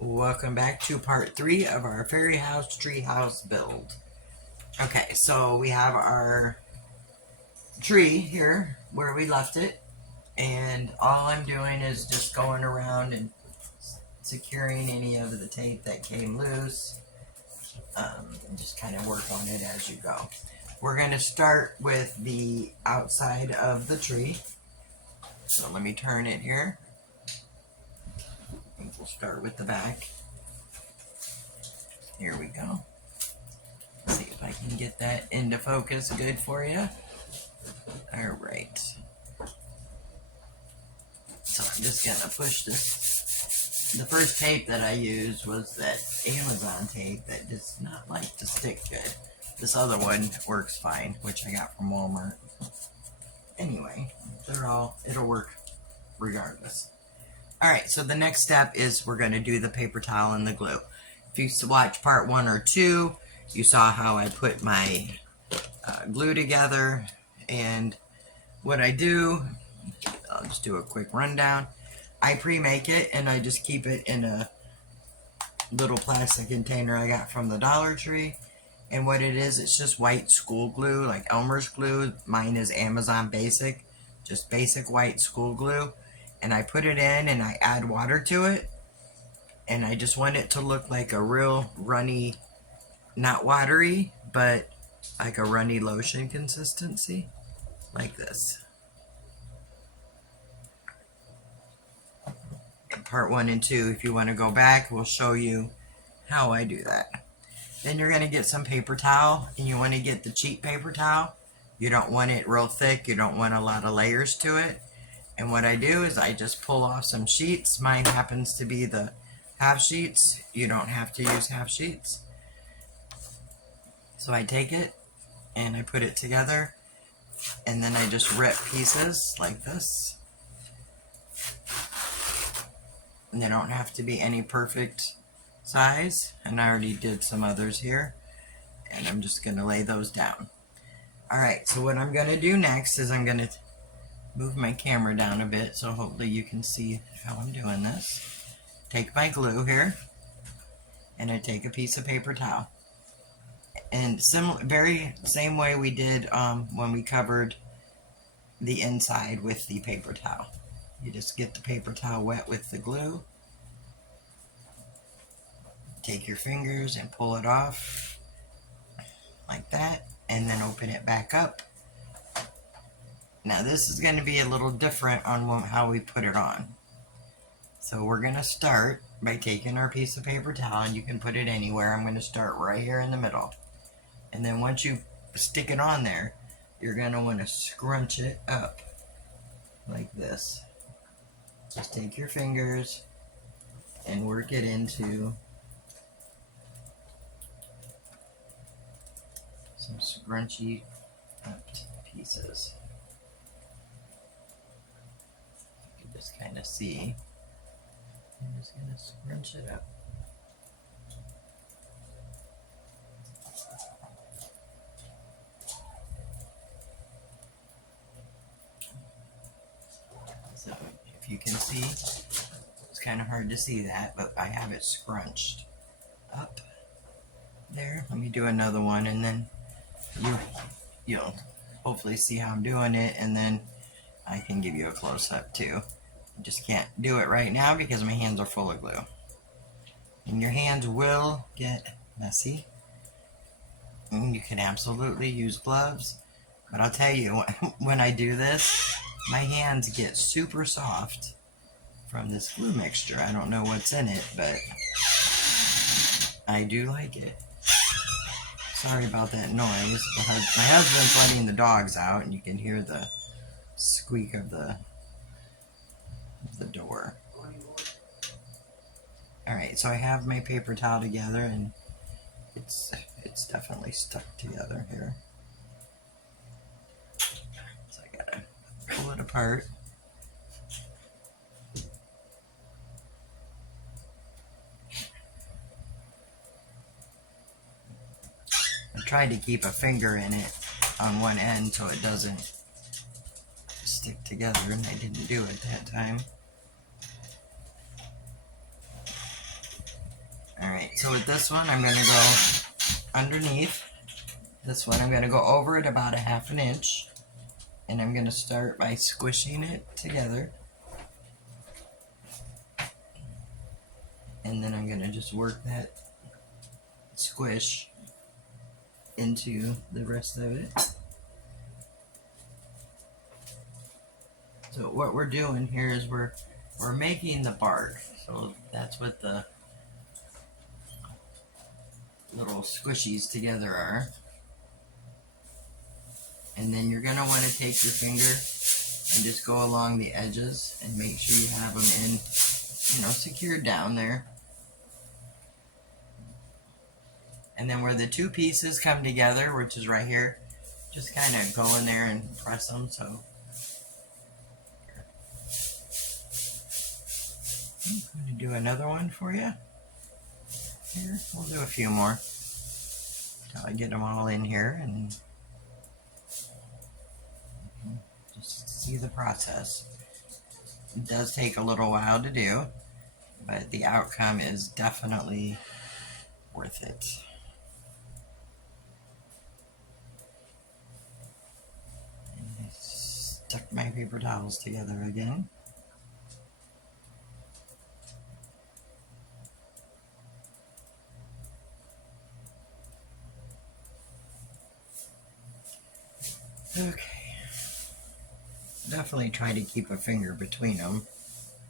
Welcome back to part 3 of our fairy house tree house build. Okay, so we have our tree here where we left it, and all I'm doing is just going around and securing any of the tape that came loose, and just kind of work on it as you go. We're going to start with the outside of the tree. So let me turn it here. And we'll start with the back. Here we go. See if I can get that into focus good for you. Alright. So I'm just gonna push this. The first tape that I used was that Amazon tape that does not like to stick good. This other one works fine, which I got from Walmart. Anyway, it'll work regardless. Alright, so the next step is we're going to do the paper towel and the glue. If you watch part 1 or 2, you saw how I put my glue together. And what I do, I'll just do a quick rundown. I pre-make it and I just keep it in a little plastic container I got from the Dollar Tree. And what it is, it's just white school glue, like Elmer's glue. Mine is Amazon Basic, just basic white school glue. And I put it in and I add water to it. And I just want it to look like a real runny, not watery, but like a runny lotion consistency. Like this. In part 1 and 2, if you want to go back, we'll show you how I do that. Then you're going to get some paper towel, and you want to get the cheap paper towel. You don't want it real thick. You don't want a lot of layers to it. And what I do is I just pull off some sheets. Mine happens to be the half sheets. You don't have to use half sheets. So I take it and I put it together, and then I just rip pieces like this. And they don't have to be any perfect size. And I already did some others here. And I'm just going to lay those down. Alright, so what I'm going to do next is I'm going to move my camera down a bit so hopefully you can see how I'm doing this. Take my glue here, and I take a piece of paper towel. And very same way we did when we covered the inside with the paper towel. You just get the paper towel wet with the glue. Take your fingers and pull it off like that, and then open it back up. Now this is going to be a little different on how we put it on. So we're going to start by taking our piece of paper towel, and you can put it anywhere. I'm going to start right here in the middle. And then once you stick it on there, you're going to want to scrunch it up like this. Just take your fingers and work it into some scrunchy up pieces. You can just kind of see. I'm just going to scrunch it up. So if you can see, it's kind of hard to see that, but I have it scrunched up there. Let me do another one, and then you'll hopefully see how I'm doing it, and then I can give you a close-up too. I just can't do it right now because my hands are full of glue. And your hands will get messy. And you can absolutely use gloves. But I'll tell you, when I do this, my hands get super soft from this glue mixture. I don't know what's in it, but I do like it. Sorry about that noise. My husband's letting the dogs out, and you can hear the squeak of the door. Alright, so I have my paper towel together, and it's definitely stuck together here. So I gotta pull it apart. I tried to keep a finger in it on one end so it doesn't stick together, and I didn't do it that time. So with this one, I'm going to go underneath. This one, I'm going to go over it about a 1/2 inch. And I'm going to start by squishing it together. And then I'm going to just work that squish into the rest of it. So what we're doing here is we're making the bark. So that's what the little squishies together are. And then you're going to want to take your finger and just go along the edges and make sure you have them in, secured down there. And then where the two pieces come together, which is right here, just kind of go in there and press them. So I'm going to do another one for you. Here, we'll do a few more until I get them all in here and just see the process. It does take a little while to do, but the outcome is definitely worth it. And I stuck my paper towels together again. Okay. Definitely try to keep a finger between them,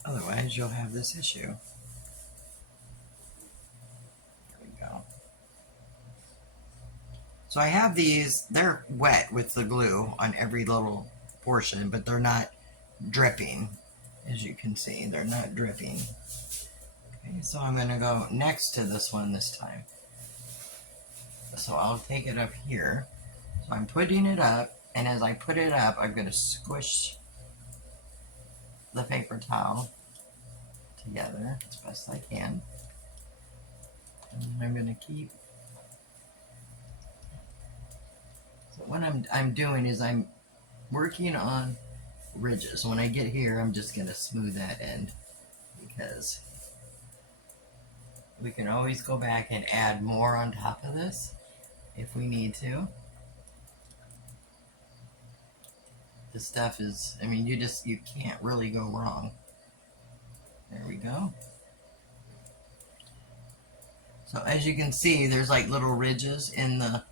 otherwise you'll have this issue. There we go. So I have these, they're wet with the glue on every little portion, but they're not dripping. As you can see, they're not dripping. Okay, so I'm going to go next to this one this time. So I'll take it up here. So I'm putting it up. And as I put it up, I'm going to squish the paper towel together as best I can. And I'm going to keep. So what I'm doing is I'm working on ridges. When I get here, I'm just going to smooth that end because we can always go back and add more on top of this if we need to. This stuff is, I mean, you can't really go wrong. There we go. So as you can see, there's like little ridges in the,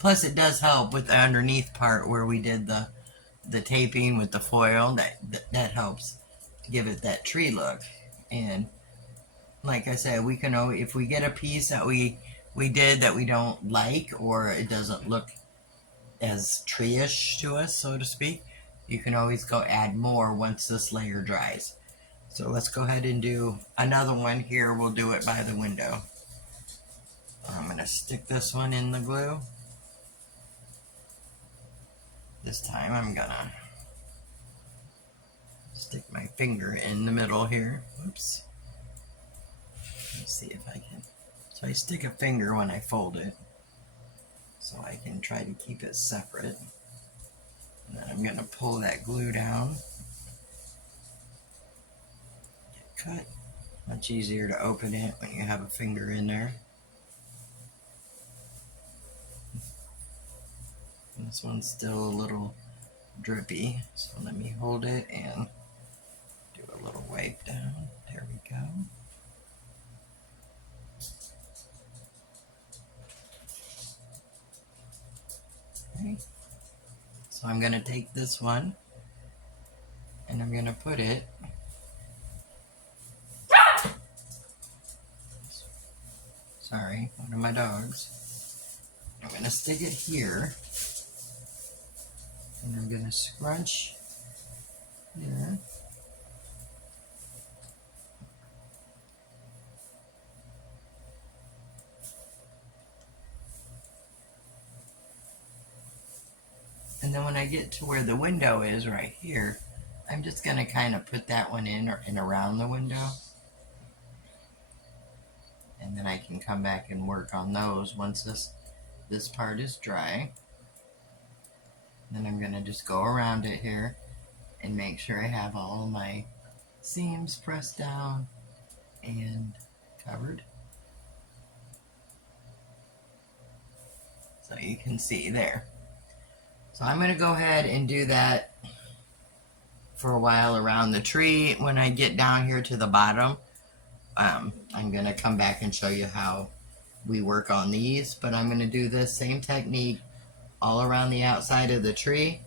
plus it does help with the underneath part where we did the taping with the foil. That helps to give it that tree look. And like I said, we can, if we get a piece that we did that we don't like, or it doesn't look as tree-ish to us, so to speak, you can always go add more once this layer dries. So let's go ahead and do another one here. We'll do it by the window. I'm going to stick this one in the glue. This time I'm going to stick my finger in the middle here. Oops. Let's see if I can. So I stick a finger when I fold it, so I can try to keep it separate. And then I'm going to pull that glue down. Get cut. Much easier to open it when you have a finger in there. And this one's still a little drippy, so let me hold it and do a little wipe down. There we go. Okay. So I'm going to take this one and I'm going to put it sorry, one of my dogs. I'm going to stick it here and I'm going to scrunch here. And then when I get to where the window is right here, I'm just going to kind of put that one in and around the window. And then I can come back and work on those once this part is dry. Then I'm going to just go around it here and make sure I have all my seams pressed down and covered. So you can see there. So I'm going to go ahead and do that for a while around the tree. When I get down here to the bottom, I'm going to come back and show you how we work on these. But I'm going to do this same technique all around the outside of the tree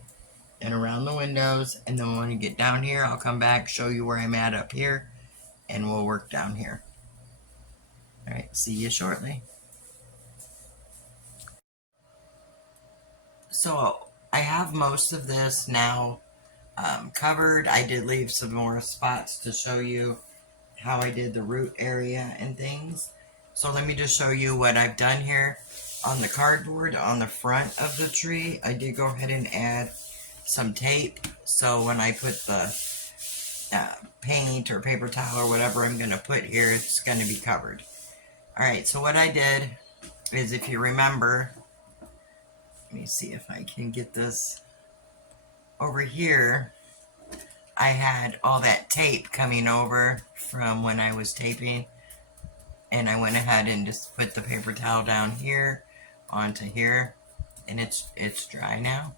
and around the windows. And then when I get down here, I'll come back, show you where I'm at up here, and we'll work down here. All right, see you shortly. So I have most of this now covered. I did leave some more spots to show you how I did the root area and things. So let me just show you what I've done here. On the cardboard on the front of the tree, I did go ahead and add some tape. So when I put the paint or paper towel or whatever I'm going to put here, it's going to be covered. Alright, so what I did is, if you remember, let me see if I can get this over here. I had all that tape coming over from when I was taping, and I went ahead and just put the paper towel down here onto here, and it's dry now.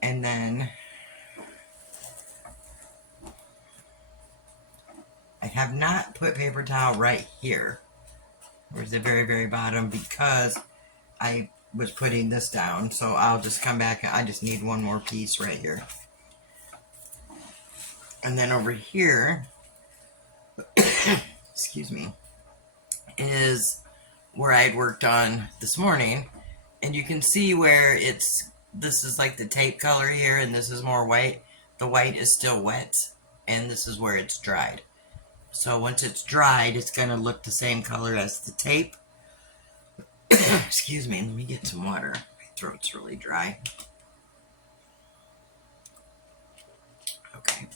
And then I have not put paper towel right here, towards the very, very bottom, because I was putting this down. So I'll just come back. I just need one more piece right here. And then over here, excuse me, is where I'd worked on this morning. And you can see where this is like the tape color here, and this is more white. The white is still wet, and this is where it's dried. So once it's dried, it's going to look the same color as the tape. Excuse me, let me get some water. My throat's really dry. Okay.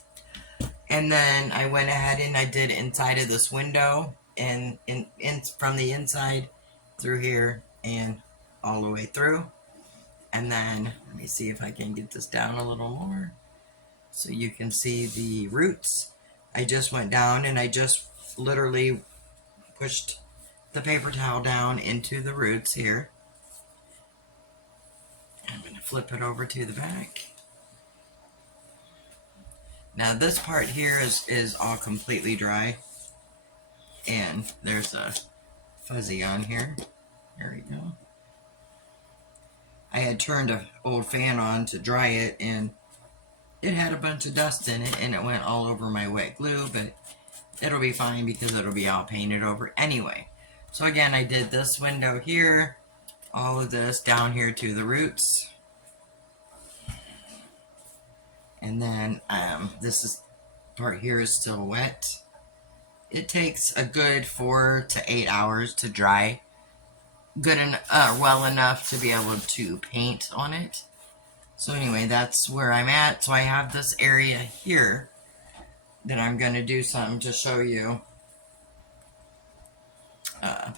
And then I went ahead and I did inside of this window, and from the inside through here and all the way through. And then let me see if I can get this down a little more so you can see the roots. I just went down and I just literally pushed the paper towel down into the roots here. I'm going to flip it over to the back. Now this part here is all completely dry, and there's a fuzzy on here. There we go. I had turned an old fan on to dry it, and it had a bunch of dust in it, and it went all over my wet glue, but it'll be fine because it'll be all painted over anyway. So again, I did this window here, all of this down here to the roots. And then this part here is still wet. It takes a good 4 to 8 hours to dry. Good and well enough to be able to paint on it. So anyway, that's where I'm at. So I have this area here that I'm going to do something to show you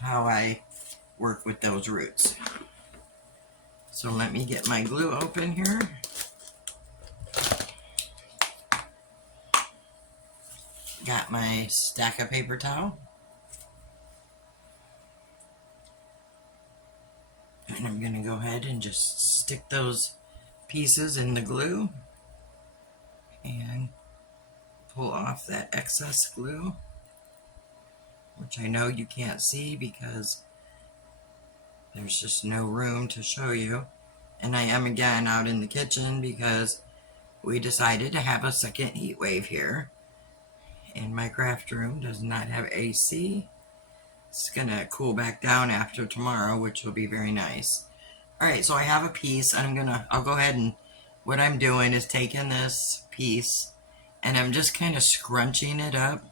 how I work with those roots. So let me get my glue open here. Got my stack of paper towel. And I'm going to go ahead and just stick those pieces in the glue and pull off that excess glue, which I know you can't see because there's just no room to show you. And I am again out in the kitchen because we decided to have a second heat wave here, and my craft room does not have AC. It's gonna cool back down after tomorrow, which will be very nice. Alright, so I have a piece. I'll go ahead and what I'm doing is taking this piece and I'm just kind of scrunching it up,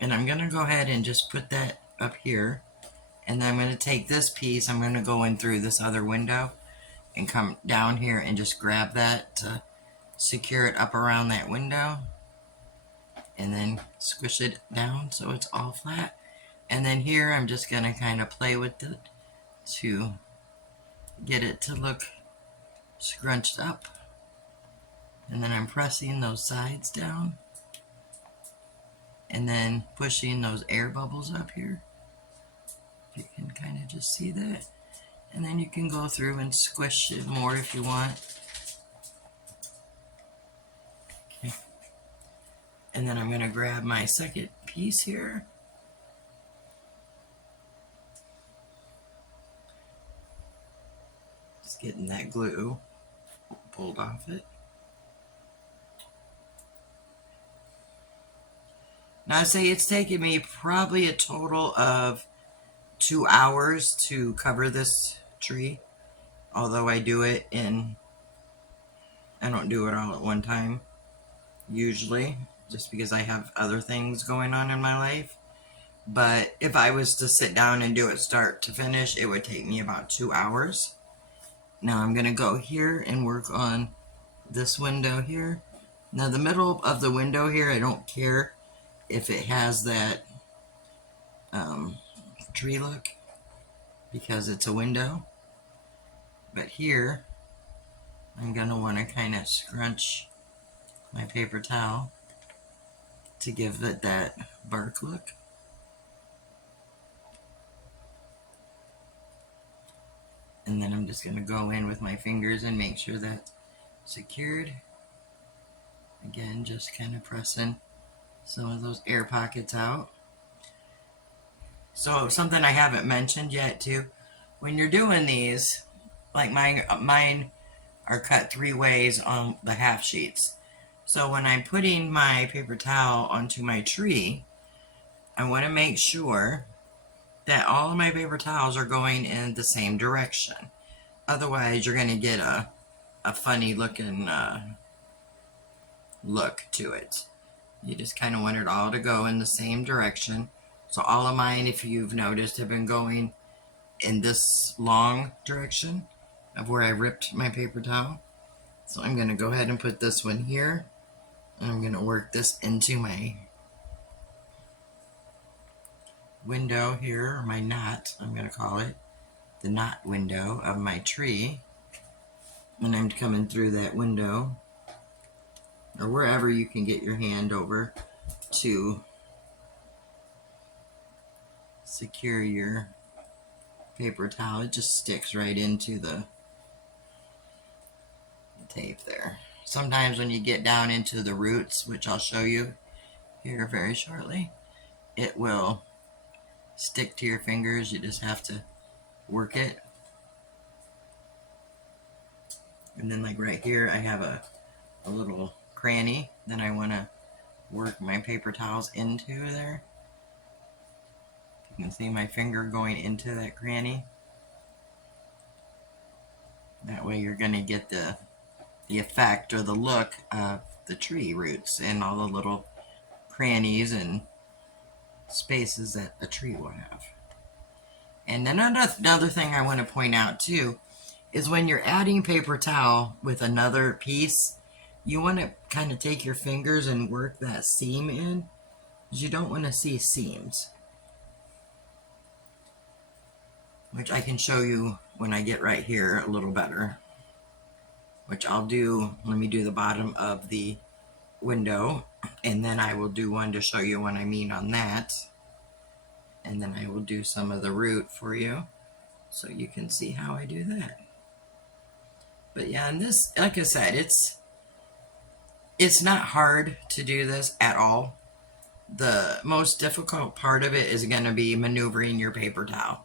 and I'm gonna go ahead and just put that up here, and then I'm gonna take this piece, I'm gonna go in through this other window and come down here and just grab that to secure it up around that window, and then squish it down so it's all flat. And then here I'm just going to kind of play with it to get it to look scrunched up. And then I'm pressing those sides down and then pushing those air bubbles up here. If you can kind of just see that. And then you can go through and squish it more if you want. Okay. And then I'm going to grab my second piece here. Just getting that glue pulled off it. Now I say it's taken me probably a total of 2 hours to cover this tree. Although I do it I don't do it all at one time, usually, just because I have other things going on in my life. But if I was to sit down and do it start to finish, it would take me about 2 hours. Now I'm going to go here and work on this window here. Now the middle of the window here, I don't care if it has that tree look because it's a window. But here, I'm going to want to kind of scrunch my paper towel to give it that bark look. And then I'm just going to go in with my fingers and make sure that's secured. Again, just kind of pressing some of those air pockets out. So something I haven't mentioned yet too, when you're doing these, like mine are cut 3 ways on the half sheets. So when I'm putting my paper towel onto my tree, I want to make sure that all of my paper towels are going in the same direction. Otherwise, you're going to get a funny looking look to it. You just kind of want it all to go in the same direction. So all of mine, if you've noticed, have been going in this long direction of where I ripped my paper towel. So I'm going to go ahead and put this one here. And I'm going to work this into my window here, or my knot, I'm going to call it. The knot window of my tree. And I'm coming through that window, or wherever you can get your hand over to secure your paper towel. It just sticks right into the tape there. Sometimes when you get down into the roots, which I'll show you here very shortly, it will stick to your fingers. You just have to work it. And then like right here, I have a little cranny that I want to work my paper towels into there. You can see my finger going into that cranny. That way you're going to get the effect or the look of the tree roots and all the little crannies and spaces that a tree will have. And then another thing I want to point out too is when you're adding paper towel with another piece, you want to kind of take your fingers and work that seam in, because you don't want to see seams. Which I can show you when I get right here a little better. Which I'll do, let me do the bottom of the window, and then I will do one to show you what I mean on that. And then I will do some of the root for you, so you can see how I do that. But yeah, and this, like I said, it's not hard to do this at all. The most difficult part of it is going to be maneuvering your paper towel.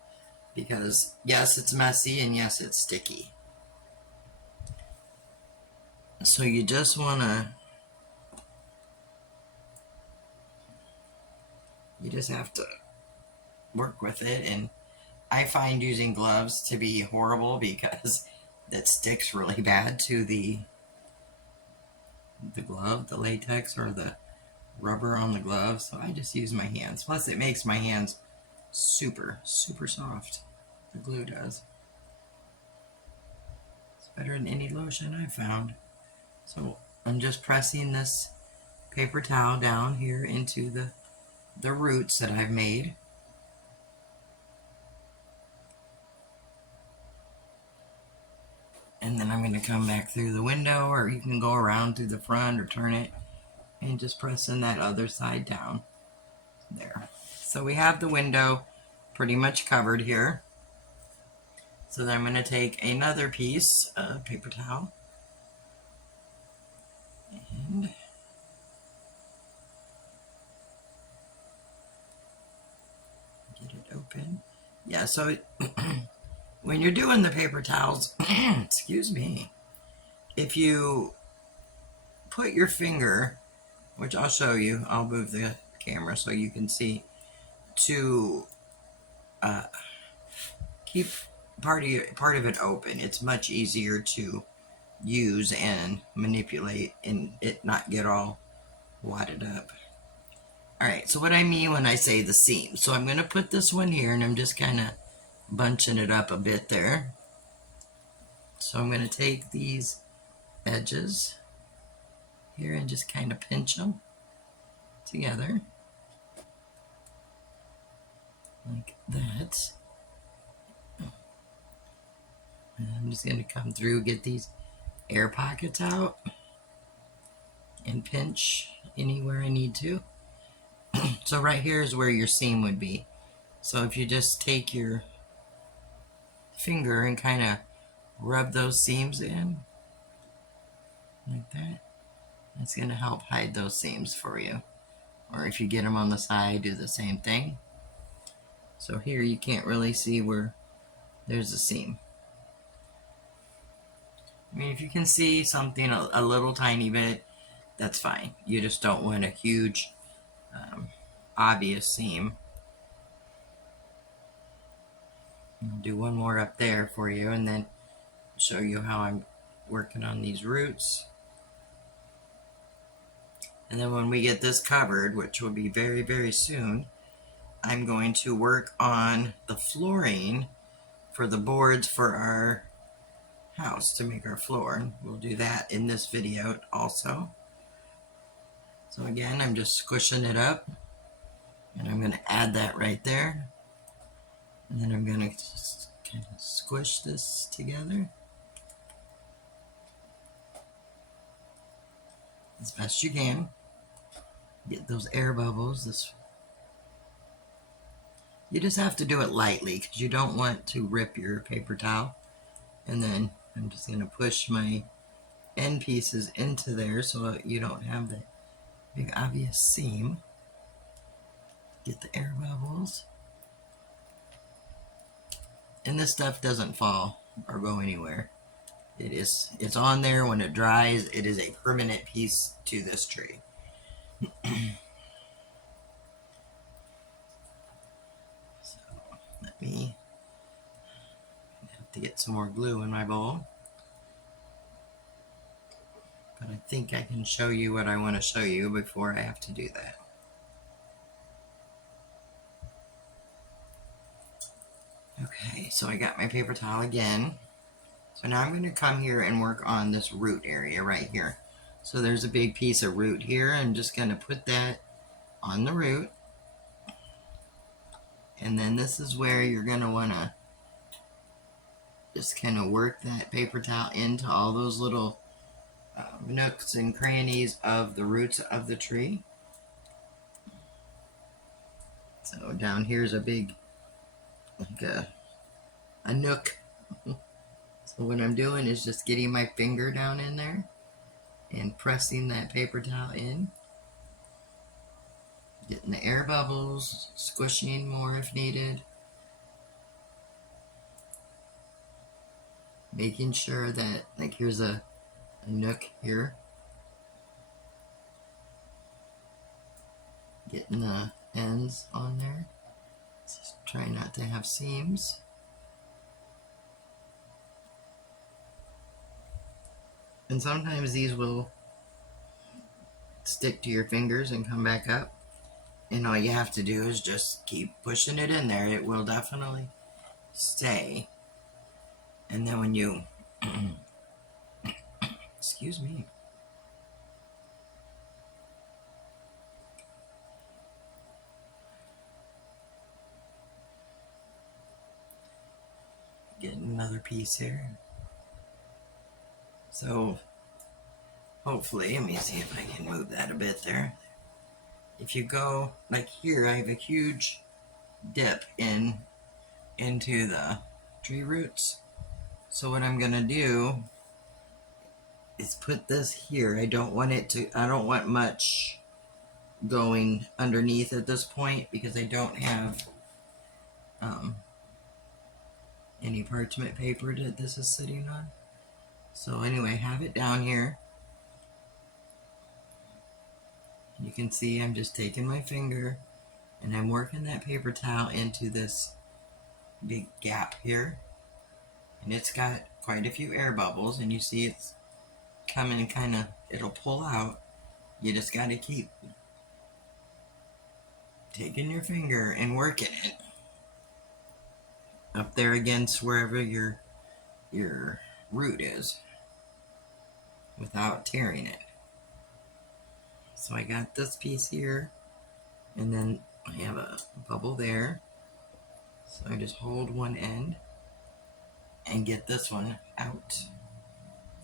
Because yes, it's messy, and yes, it's sticky. So you just want to, you just have to work with it. And I find using gloves to be horrible because that sticks really bad to the glove, the latex or the rubber on the glove. So I just use my hands. Plus it makes my hands super, super soft. The glue does. It's better than any lotion I've found. So I'm just pressing this paper towel down here into the roots that I've made. And then I'm going to come back through the window, or you can go around through the front or turn it and just pressing that other side down there. So we have the window pretty much covered here. So then I'm going to take another piece of paper towel and get it open. Yeah, so when you're doing the paper towels, excuse me, if you put your finger, which I'll show you, I'll move the camera so you can see, to keep part of it open, it's much easier to use and manipulate and it not get all wadded up. All right, so what I mean when I say the seam, so I'm going to put this one here and I'm just kind of bunching it up a bit there. So I'm going to take these edges here and just kind of pinch them together like that. And I'm just going to come through, get these air pockets out and pinch anywhere I need to. So right here is where your seam would be. So if you just take your finger and kind of rub those seams in like that, it's going to help hide those seams for you. Or if you get them on the side, do the same thing. So here you can't really see where there's a seam. I mean, if you can see something a little tiny bit, that's fine. You just don't want a huge obvious seam. I'll do one more up there for you and then show you how I'm working on these roots. And then when we get this covered, which will be very, very soon, I'm going to work on the flooring for the boards for our house to make our floor. We'll do that in this video also. So again, I'm just squishing it up and I'm going to add that right there. And then I'm going to just kind of squish this together as best you can. Get those air bubbles. You just have to do it lightly because you don't want to rip your paper towel. And then I'm just going to push my end pieces into there so that you don't have that big obvious seam. Get the air bubbles. And this stuff doesn't fall or go anywhere. It's on there when it dries. It is a permanent piece to this tree. So let me have to get some more glue in my bowl. But I think I can show you what I want to show you before I have to do that. Okay, so I got my paper towel again. So now I'm going to come here and work on this root area right here. So there's a big piece of root here. I'm just going to put that on the root. And then this is where you're going to want to just kind of work that paper towel into all those little nooks and crannies of the roots of the tree. So down here's a big, like a nook. So what I'm doing is just getting my finger down in there and pressing that paper towel in. Getting the air bubbles, squishing more if needed. Making sure that, like here's a nook here. Getting the ends on there. Just try not to have seams. And sometimes these will stick to your fingers and come back up. And all you have to do is just keep pushing it in there. It will definitely stay. And then when you, excuse me. Getting another piece here. So hopefully, let me see if I can move that a bit there. If you go like here, I have a huge dip into the tree roots. So what I'm gonna do is put this here. I don't want much going underneath at this point because I don't have any parchment paper that this is sitting on. So anyway, have it down here. You can see I'm just taking my finger and I'm working that paper towel into this big gap here. And it's got quite a few air bubbles, and you see it's coming it'll pull out. You just got to keep taking your finger and working it up there against wherever your root is without tearing it. So I got this piece here, and then I have a bubble there. So I just hold one end and get this one out.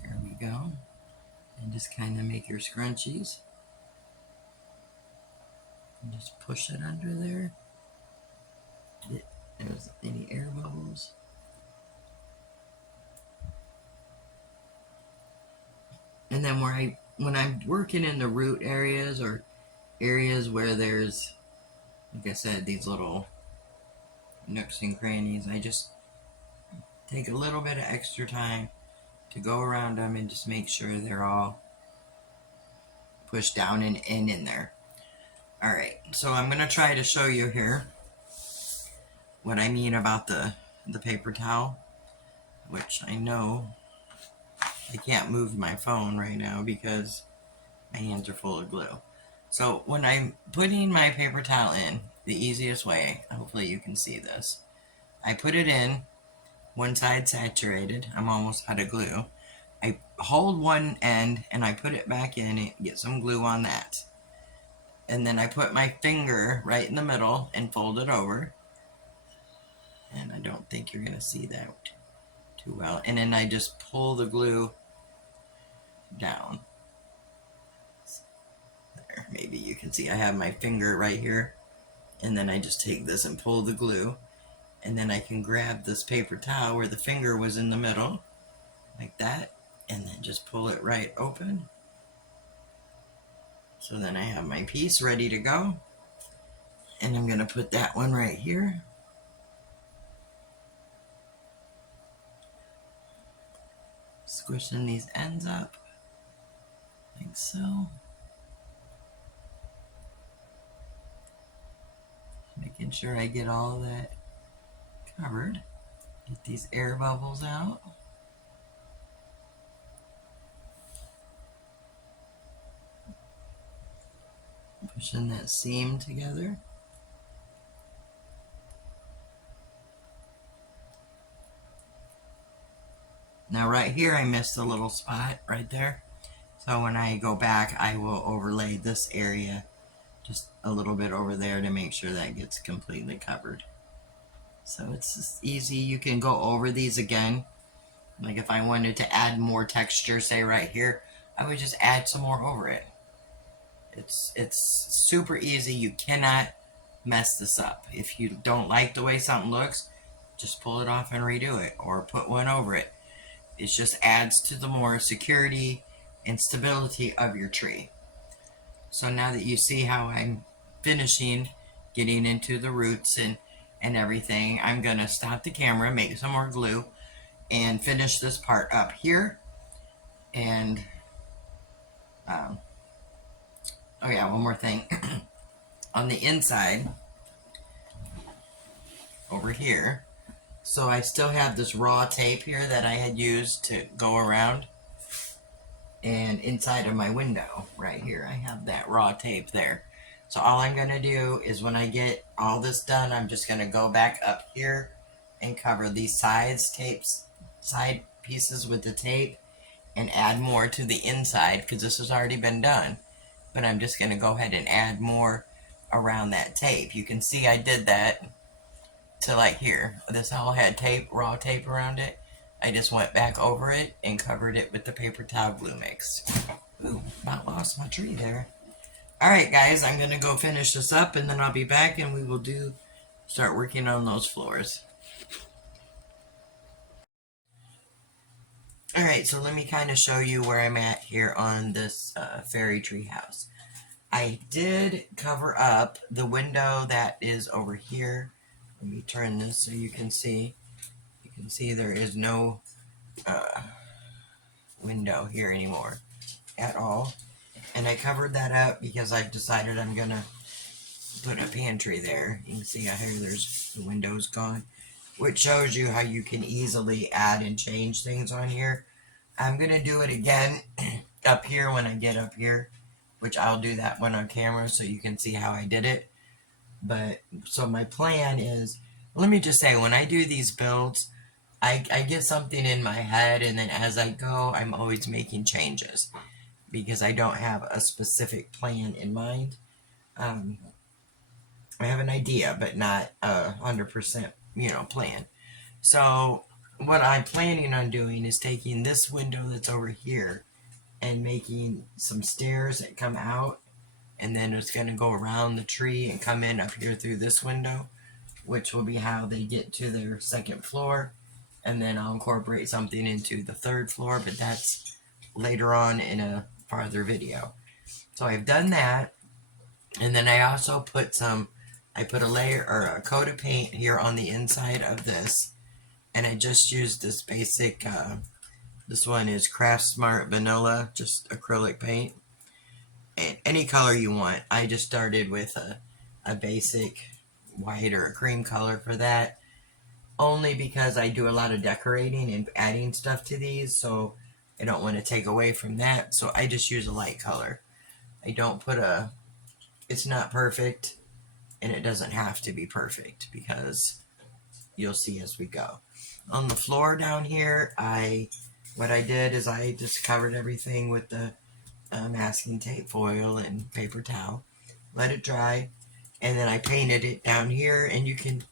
There we go. And just kind of make your scrunchies. And just push it under there. There's any air bubbles. And then when I'm working in the root areas or areas where there's, like I said, these little nooks and crannies, I just take a little bit of extra time to go around them and just make sure they're all pushed down and in there. Alright, so I'm going to try to show you here what I mean about the paper towel, which I know I can't move my phone right now because my hands are full of glue. So when I'm putting my paper towel in, the easiest way, hopefully you can see this, I put it in, one side saturated, I'm almost out of glue. I hold one end and I put it back in and get some glue on that. And then I put my finger right in the middle and fold it over. And I don't think you're going to see that too well. And then I just pull the glue down. There, maybe you can see I have my finger right here. And then I just take this and pull the glue. And then I can grab this paper towel where the finger was in the middle, like that, and then just pull it right open. So then I have my piece ready to go. And I'm going to put that one right here. Squishing these ends up, like so. Making sure I get all of that covered. Get these air bubbles out. Pushing that seam together. Now right here I missed a little spot right there. So when I go back I will overlay this area just a little bit over there to make sure that gets completely covered. So it's just easy. You can go over these again. Like if I wanted to add more texture, say right here, I would just add some more over it. It's super easy. You cannot mess this up. If you don't like the way something looks, just pull it off and redo it or put one over it. It just adds to the more security and stability of your tree. So now that you see how I'm finishing, getting into the roots and everything, I'm going to stop the camera, make some more glue, and finish this part up here. And, oh yeah, one more thing. On the inside, over here, so I still have this raw tape here that I had used to go around. And inside of my window, right here, I have that raw tape there. So all I'm going to do is when I get all this done, I'm just going to go back up here and cover these side pieces with the tape and add more to the inside because this has already been done. But I'm just going to go ahead and add more around that tape. You can see I did that to like here. This all had tape, raw tape around it. I just went back over it and covered it with the paper towel glue mix. Ooh, about lost my tree there. Alright guys, I'm going to go finish this up and then I'll be back and we will start working on those floors. Alright, so let me kind of show you where I'm at here on this fairy tree house. I did cover up the window that is over here. Let me turn this so you can see. You can see there is no window here anymore at all. And I covered that up because I've decided I'm going to put a pantry there. You can see out here there's the windows gone, which shows you how you can easily add and change things on here. I'm going to do it again up here when I get up here, which I'll do that one on camera so you can see how I did it. But so my plan is, let me just say, when I do these builds, I get something in my head, and then as I go, I'm always making changes because I don't have a specific plan in mind. I have an idea, but not 100%, plan. So what I'm planning on doing is taking this window that's over here and making some stairs that come out, and then it's going to go around the tree and come in up here through this window, which will be how they get to their second floor. And then I'll incorporate something into the third floor, but that's later on in a farther video. So I've done that, and then I also put a layer or a coat of paint here on the inside of this, and I just used this basic, this one is Craft Smart Vanilla, just acrylic paint, and any color you want. I just started with a basic white or a cream color for that, only because I do a lot of decorating and adding stuff to these, so I don't want to take away from that, so I just use a light color. I don't put it's not perfect, and it doesn't have to be perfect, because you'll see as we go. On the floor down here, what I did is I just covered everything with the masking tape foil and paper towel, let it dry, and then I painted it down here. And you can,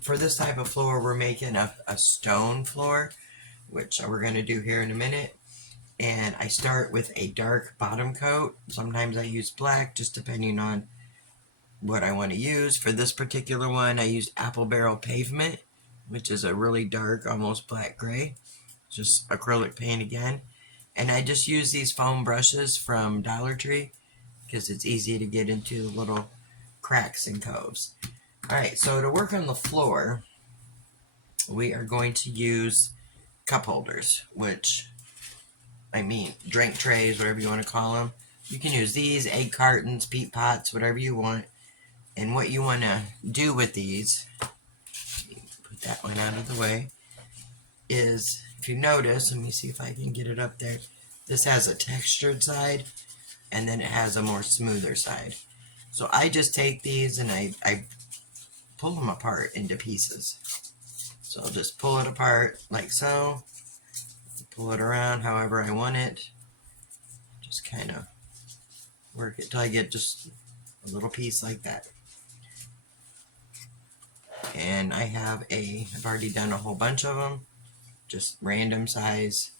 for this type of floor, we're making a stone floor, which we're going to do here in a minute. And I start with a dark bottom coat. Sometimes I use black, just depending on what I want to use. For this particular one, I used Apple Barrel Pavement, which is a really dark, almost black gray. Just acrylic paint again. And I just use these foam brushes from Dollar Tree because it's easy to get into little cracks and coves. Alright, so to work on the floor, we are going to use cup holders, drink trays, whatever you want to call them. You can use these, egg cartons, peat pots, whatever you want. And what you want to do with these, put that one out of the way, is, if you notice, let me see if I can get it up there. This has a textured side, and then it has a more smoother side. So I just take these and I pull them apart into pieces. So I'll just pull it apart like so. Pull it around however I want it. Just kind of work it till I get just a little piece like that. And I've already done a whole bunch of them. Just random size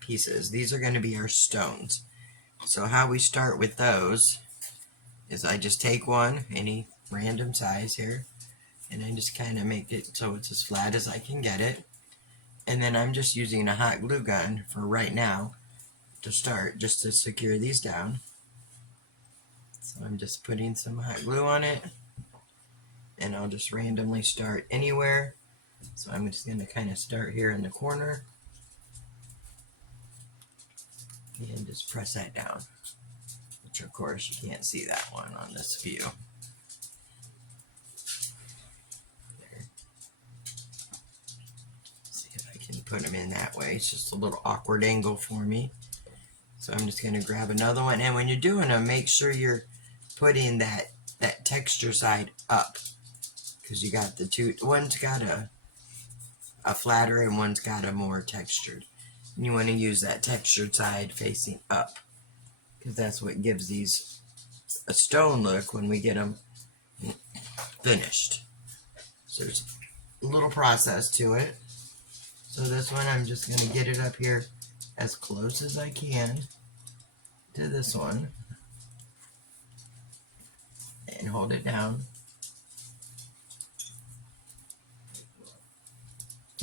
pieces. These are going to be our stones. So how we start with those is I just take one, any random size here, and I just kind of make it so it's as flat as I can get it. And then I'm just using a hot glue gun for right now to start, just to secure these down. So I'm just putting some hot glue on it, and I'll just randomly start anywhere. So I'm just going to kind of start here in the corner and just press that down, which of course you can't see that one on this view. There. See if I can put them in that way. It's just a little awkward angle for me. So I'm just going to grab another one, and when you're doing them, make sure you're putting that texture side up, because you got the two, one's got a flatter and one's got a more textured. And you want to use that textured side facing up, because that's what gives these a stone look when we get them finished. So there's a little process to it. So this one, I'm just going to get it up here as close as I can to this one and hold it down.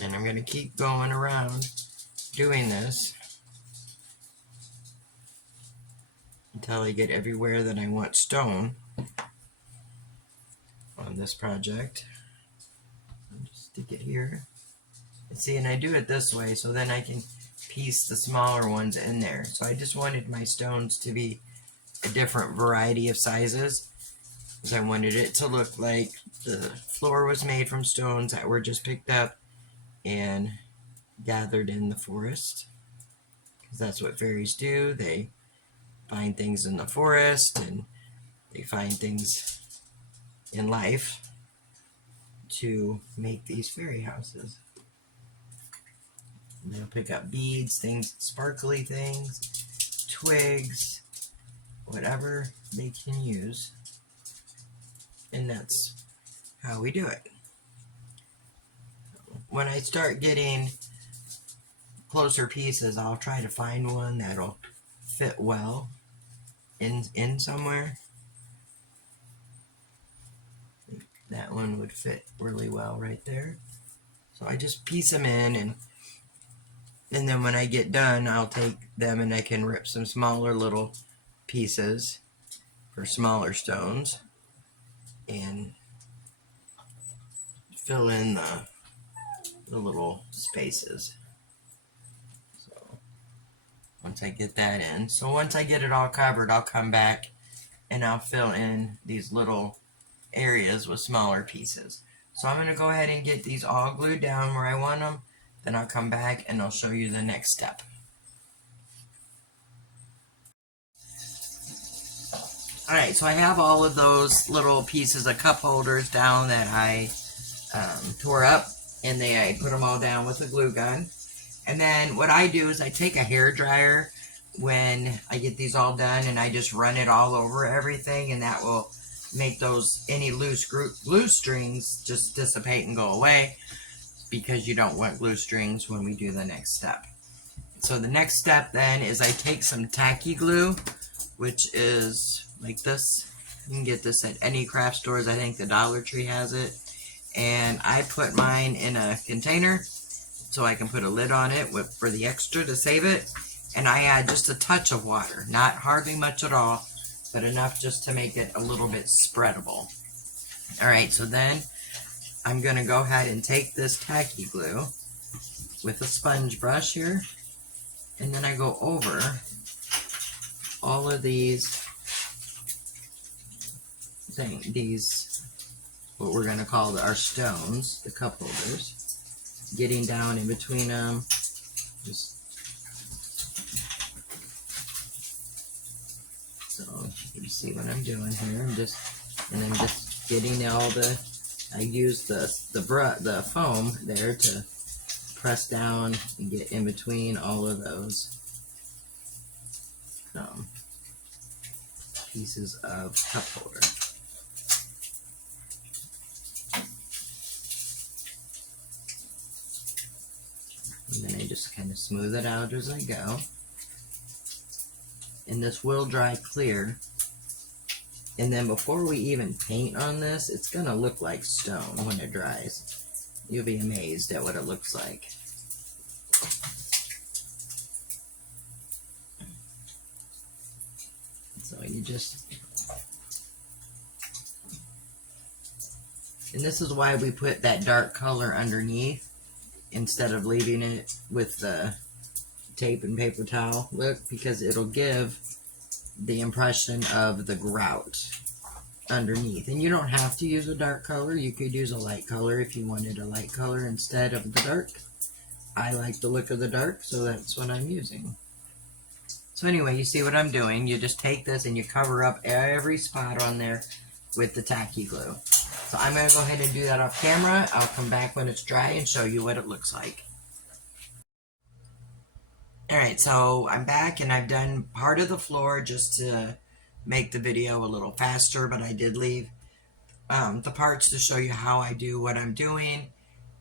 And I'm going to keep going around doing this until I get everywhere that I want stone on this project. I'll just stick it here. And see, and I do it this way so then I can piece the smaller ones in there. So I just wanted my stones to be a different variety of sizes, because I wanted it to look like the floor was made from stones that were just picked up and gathered in the forest, because that's what fairies do. They find things in the forest, and they find things in life to make these fairy houses. And they'll pick up beads, things, sparkly things, twigs, whatever they can use, and that's how we do it. When I start getting closer pieces, I'll try to find one that'll fit well in somewhere. That one would fit really well right there. So I just piece them in, and then when I get done, I'll take them and I can rip some smaller little pieces for smaller stones and fill in the little spaces. So once I get that in, so once I get it all covered, I'll come back and I'll fill in these little areas with smaller pieces. So I'm going to go ahead and get these all glued down where I want them. Then I'll come back and I'll show you the next step. Alright, so I have all of those little pieces of cup holders down that I tore up, and I put them all down with a glue gun. And then what I do is I take a hair dryer when I get these all done, and I just run it all over everything, and that will make any loose glue strings just dissipate and go away, because you don't want glue strings when we do the next step. So the next step then is I take some tacky glue, which is like this. You can get this at any craft stores. I think the Dollar Tree has it. And I put mine in a container so I can put a lid on it for the extra to save it. And I add just a touch of water, not hardly much at all, but enough just to make it a little bit spreadable. Alright, so then I'm going to go ahead and take this tacky glue with a sponge brush here, and then I go over all of these what we're going to call our stones, the cup holders, getting down in between them, just so you see what I'm doing here. I'm just getting all I use the foam there to press down and get in between all of those pieces of cup holder. And then I just kind of smooth it out as I go. And this will dry clear. And then before we even paint on this, it's going to look like stone when it dries. You'll be amazed at what it looks like. So you and this is why we put that dark color underneath instead of leaving it with the tape and paper towel look, because it'll give the impression of the grout underneath. And you don't have to use a dark color. You could use a light color if you wanted a light color instead of the dark. I like the look of the dark, so that's what I'm using. So anyway, you see what I'm doing. You just take this and you cover up every spot on there with the tacky glue. So I'm going to go ahead and do that off camera. I'll come back when it's dry and show you what it looks like. Alright, so I'm back and I've done part of the floor just to make the video a little faster, but I did leave the parts to show you how I do what I'm doing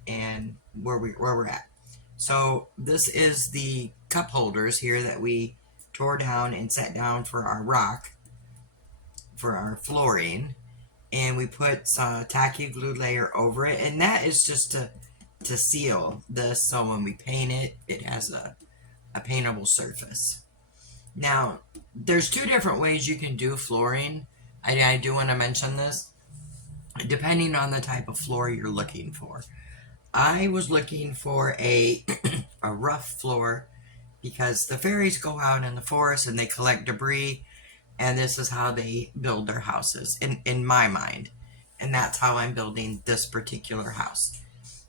and where we're at. So this is the cup holders here that we tore down and set down for our rock, for our flooring, and we put some tacky glue layer over it, and that is just to to seal this, so when we paint it, it has a paintable surface. Now, there's two different ways you can do flooring. I do want to mention this, depending on the type of floor you're looking for. I was looking for a a rough floor because the fairies go out in the forest and they collect debris, and this is how they build their houses in my mind. And that's how I'm building this particular house.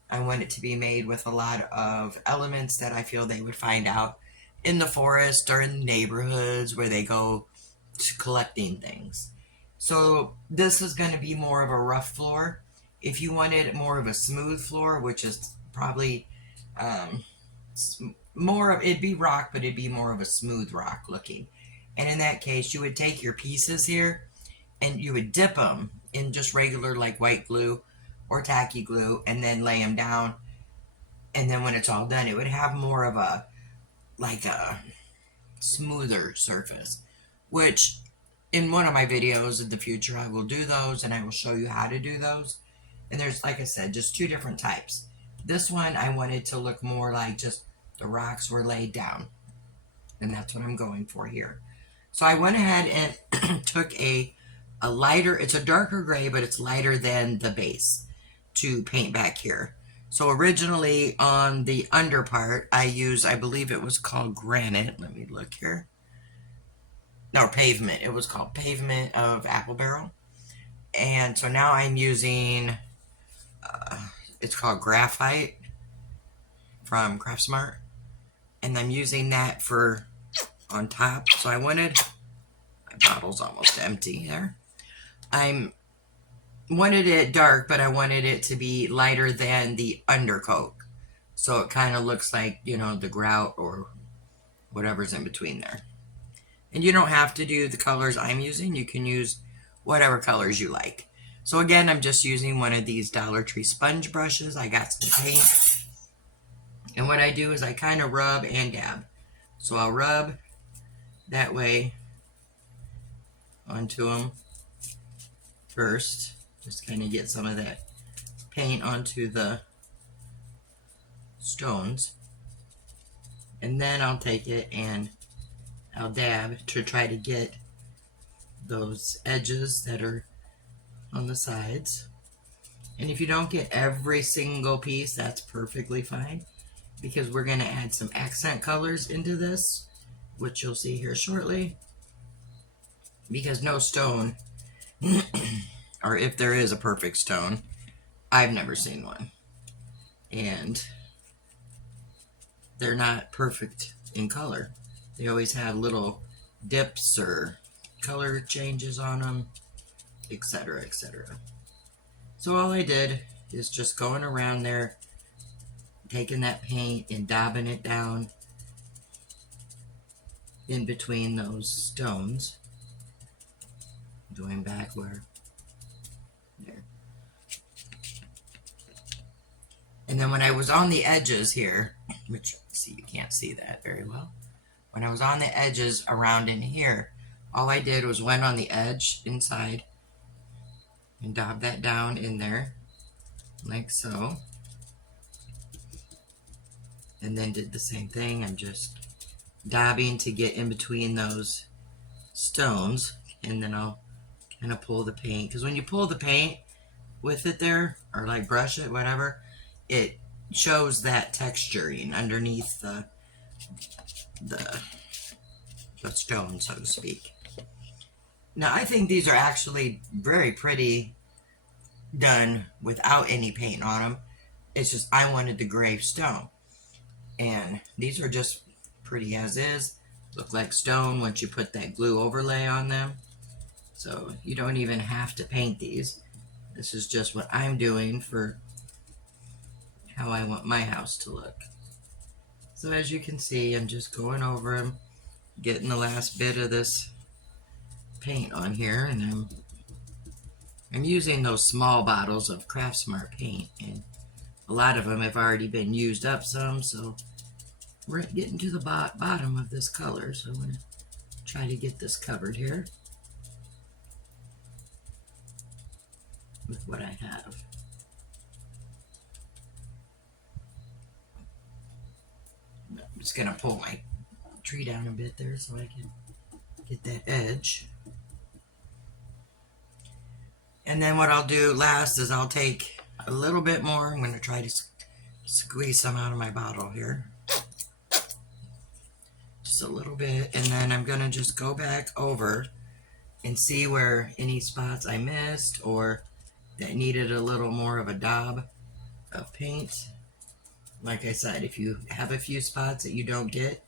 I want it to be made with a lot of elements that I feel they would find out in the forest or in neighborhoods where they go to collecting things. So this is going to be more of a rough floor. If you wanted more of a smooth floor, which is probably more of, it'd be rock, but it'd be more of a smooth rock looking. And in that case, you would take your pieces here and you would dip them in just regular like white glue or tacky glue and then lay them down. And then when it's all done, it would have more of a like a smoother surface, which in one of my videos in the future I will do those and I will show you how to do those. And there's, like I said, just two different types. This one I wanted to look more like just the rocks were laid down, and that's what I'm going for here. So I went ahead and took a lighter, it's a darker gray, but it's lighter than the base to paint back here. So originally on the under part, I used, I believe it was called granite. Let me look here. No, pavement. It was called Pavement of Apple Barrel. And so now I'm using, it's called Graphite from Craftsmart. And I'm using that for on top. So I wanted, my bottle's almost empty there. Wanted it dark, but I wanted it to be lighter than the undercoat. So it kind of looks like, you know, the grout or whatever's in between there. And you don't have to do the colors I'm using. You can use whatever colors you like. So again, I'm just using one of these Dollar Tree sponge brushes. I got some paint. And what I do is I kind of rub and dab. So I'll rub that way onto them first. Just kind of get some of that paint onto the stones. And then I'll take it and I'll dab to try to get those edges that are on the sides. And if you don't get every single piece, that's perfectly fine, because we're going to add some accent colors into this, which you'll see here shortly. Because no stone, or if there is a perfect stone, I've never seen one. And they're not perfect in color. They always have little dips or color changes on them, etc., etc. So all I did is just going around there, taking that paint and dabbing it down in between those stones. Going back where, there. And then when I was on the edges here, which, see, you can't see that very well. When I was on the edges around in here, all I did was went on the edge inside and dabbed that down in there, like so. And then did the same thing. I'm just dabbing to get in between those stones, and then I'll kind of pull the paint. Because when you pull the paint with it there, or like brush it, whatever, it shows that texturing underneath the stone, so to speak. Now, I think these are actually very pretty done without any paint on them. It's just I wanted the gray stone. And these are just pretty as is. Look like stone once you put that glue overlay on them. So you don't even have to paint these. This is just what I'm doing for how I want my house to look. So as you can see, I'm just going over them, getting the last bit of this paint on here, and I'm using those small bottles of Craftsmart paint, and a lot of them have already been used up some, so we're getting to the bottom of this color, so I'm going to try to get this covered here with what I have. I'm just gonna pull my tree down a bit there so I can get that edge. And then what I'll do last is I'll take a little bit more. I'm going to try to squeeze some out of my bottle here. Just a little bit. And then I'm going to just go back over and see where any spots I missed or that needed a little more of a daub of paint. Like I said, if you have a few spots that you don't get,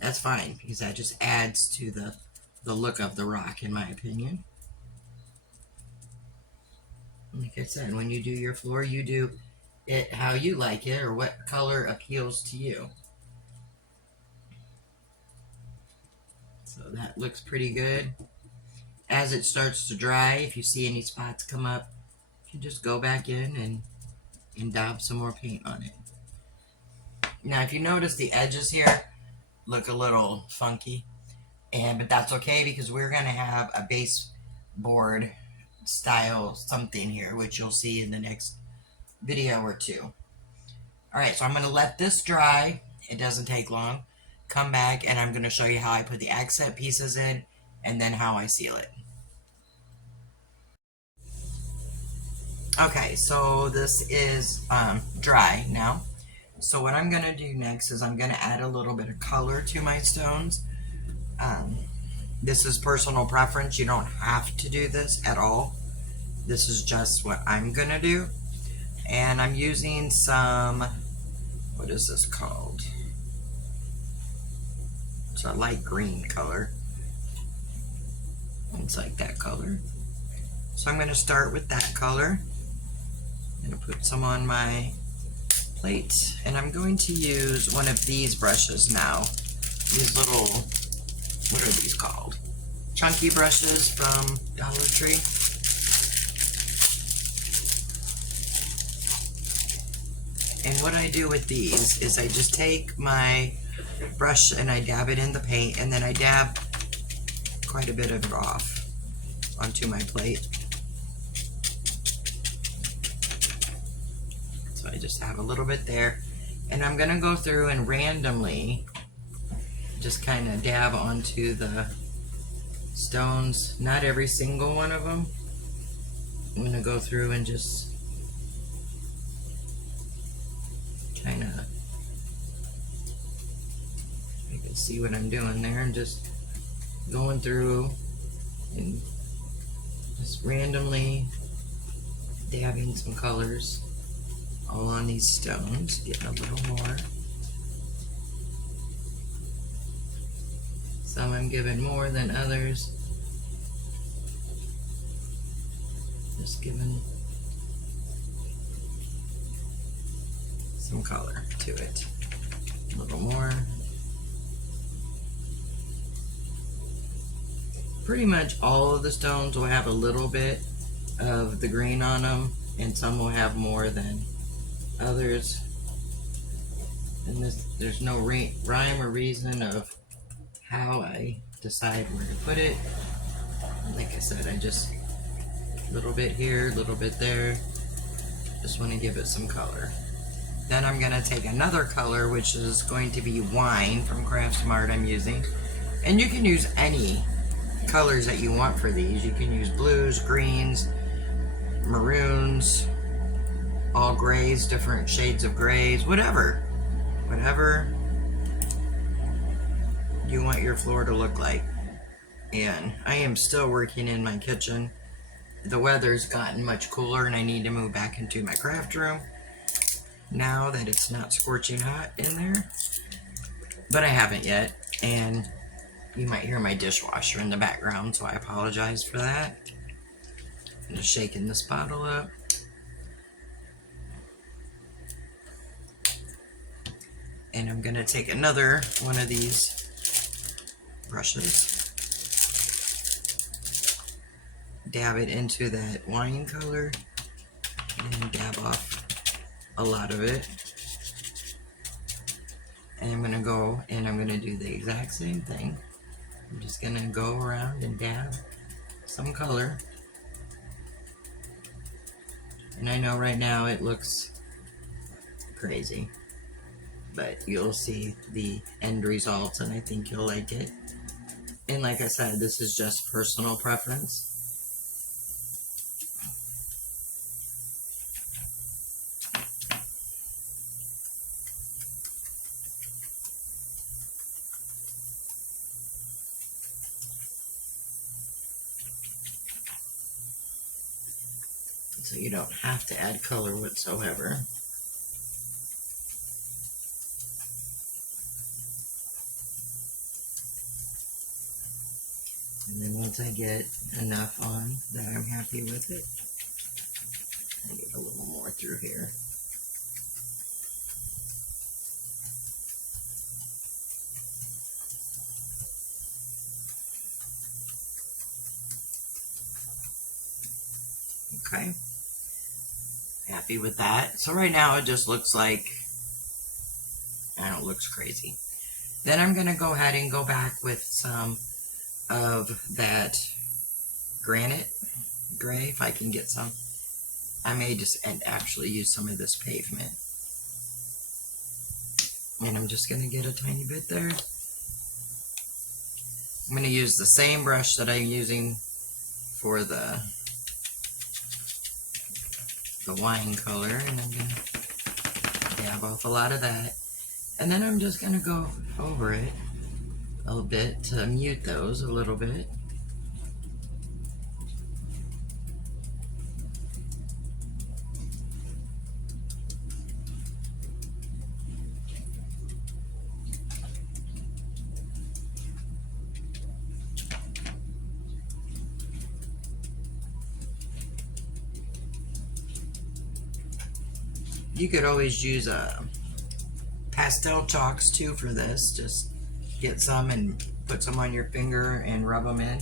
that's fine, because that just adds to the look of the rock, in my opinion. Like I said, when you do your floor, you do it how you like it or what color appeals to you. So that looks pretty good. As it starts to dry, if you see any spots come up, you just go back in and daub some more paint on it. Now, if you notice, the edges here look a little funky, but that's okay, because we're going to have a baseboard style something here, which you'll see in the next video or two. Alright, so I'm going to let this dry. It doesn't take long. Come back and I'm going to show you how I put the accent pieces in and then how I seal it. Okay, so this is dry now. So what I'm going to do next is I'm going to add a little bit of color to my stones. This is personal preference. You don't have to do this at all. This is just what I'm going to do. And I'm using some, what is this called? It's a light green color. It's like that color. So I'm going to start with that color. I'm going to put some on my plate. And I'm going to use one of these brushes now. These little, what are these called? Chunky brushes from Dollar Tree. And what I do with these is I just take my brush and I dab it in the paint, and then I dab quite a bit of it off onto my plate. So I just have a little bit there, and I'm gonna go through and randomly just kind of dab onto the stones. Not every single one of them. I'm gonna go through and just kind of, you can see what I'm doing there, and just going through and just randomly dabbing some colors all on these stones, getting a little more. Some I'm giving more than others. Just giving some color to it. A little more. Pretty much all of the stones will have a little bit of the green on them, and some will have more than others. And there's no rhyme or reason of how I decide where to put it. Like I said, I just, a little bit here, a little bit there. Just want to give it some color. Then I'm going to take another color, which is going to be wine from Craftsmart I'm using. And you can use any colors that you want for these. You can use blues, greens, maroons, all grays, different shades of grays, whatever. Whatever you want your floor to look like. And I am still working in my kitchen. The weather's gotten much cooler and I need to move back into my craft room now that it's not scorching hot in there. But I haven't yet, and you might hear my dishwasher in the background, so I apologize for that. I'm just shaking this bottle up. And I'm going to take another one of these brushes, dab it into that wine color, and dab off a lot of it. And I'm going to go and I'm going to do the exact same thing. I'm just going to go around and dab some color. And I know right now it looks crazy. but you'll see the end results and I think you'll like it. And like I said, this is just personal preference. So you don't have to add color whatsoever. And then once I get enough on that I'm happy with it, I get a little more through here. Okay. Happy with that. So right now it just looks like, I don't know, it looks crazy. Then I'm going to go ahead and go back with some of that granite gray, if I can get some. I may just actually use some of this pavement. And I'm just going to get a tiny bit there. I'm going to use the same brush that I'm using for the wine color, and I'm going to dab off a lot of that. And then I'm just going to go over it a little bit to mute those a little bit. You could always use pastel chalks too for this. Just get some and put some on your finger and rub them in.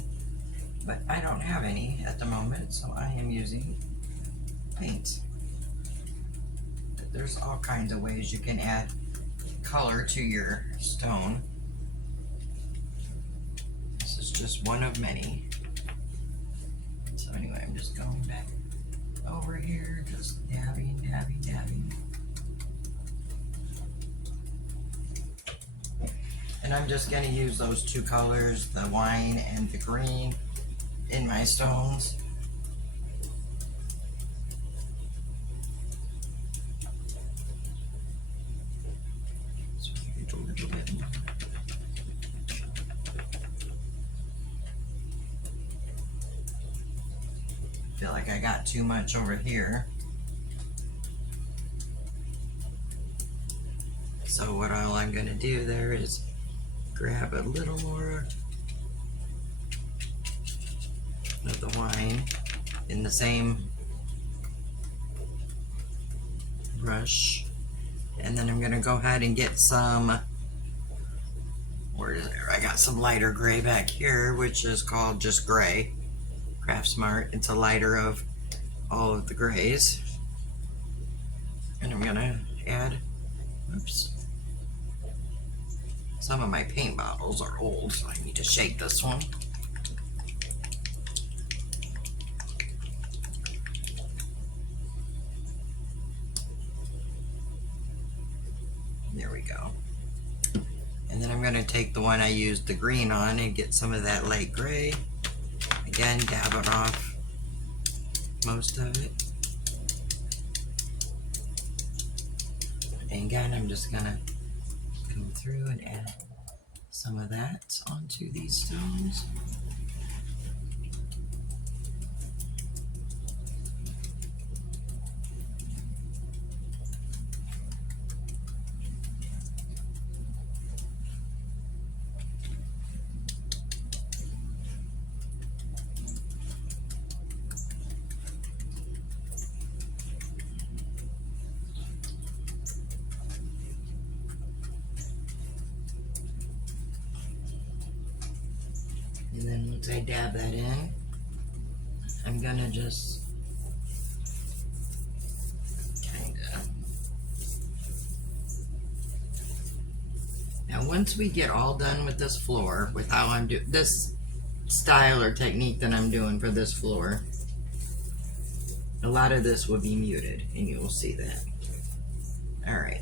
But I don't have any at the moment, so I am using paint. But there's all kinds of ways you can add color to your stone. This is just one of many. So anyway, I'm just going back over here, just dabbing, dabbing, dabbing. And I'm just going to use those two colors, the wine and the green, in my stones. So a little bit more. I feel like I got too much over here. So what all I'm going to do there is grab a little more of the wine in the same brush, and then I'm going to go ahead and get some, where is it? I got some lighter gray back here, which is called just gray. Craft Smart. It's a lighter of all of the grays, and I'm going to add, oops, some of my paint bottles are old, so I need to shake this one. There we go. And then I'm going to take the one I used the green on and get some of that light gray. Again, dab it off most of it. And again, I'm just going to go through and add some of that onto these stones. And then once I dab that in, I'm gonna just kind of. Now once we get all done with this floor, with how I'm doing this style or technique that I'm doing for this floor, a lot of this will be muted, and you will see that. All right.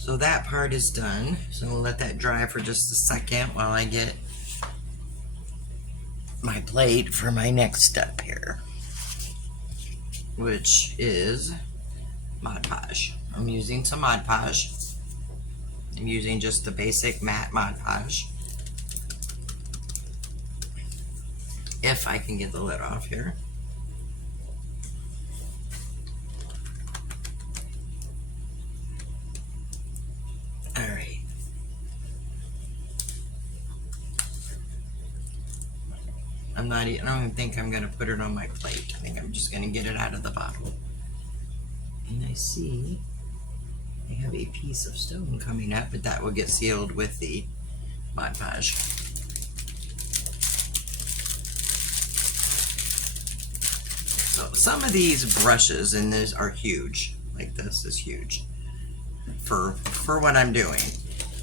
So that part is done. So we'll let that dry for just a second while I get my plate for my next step here, which is Mod Podge. I'm using some Mod Podge. I'm using just the basic matte Mod Podge. If I can get the lid off here. Alright. I don't even think I'm going to put it on my plate. I think I'm just going to get it out of the bottle. And I see I have a piece of stone coming up, but that will get sealed with the Mod Podge. So some of these brushes in this are huge. Like this is huge for what I'm doing.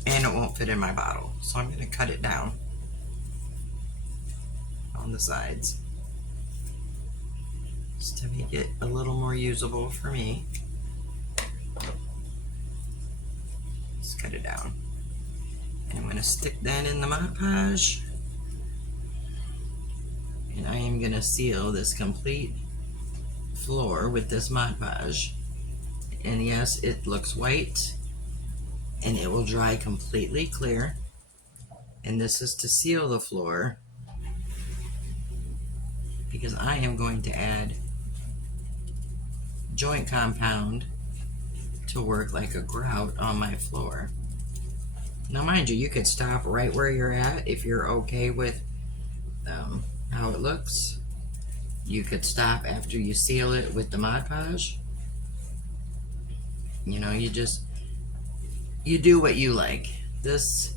And it won't fit in my bottle. So I'm going to cut it down on the sides just to make it a little more usable for me. Just cut it down. And I'm going to stick that in the Mod Podge. And I am going to seal this complete floor with this Mod Podge. And yes, it looks white and it will dry completely clear. And this is to seal the floor because I am going to add joint compound to work like a grout on my floor. Now mind you, you could stop right where you're at if you're okay with how it looks. You could stop after you seal it with the Mod Podge. You know, you do what you like. This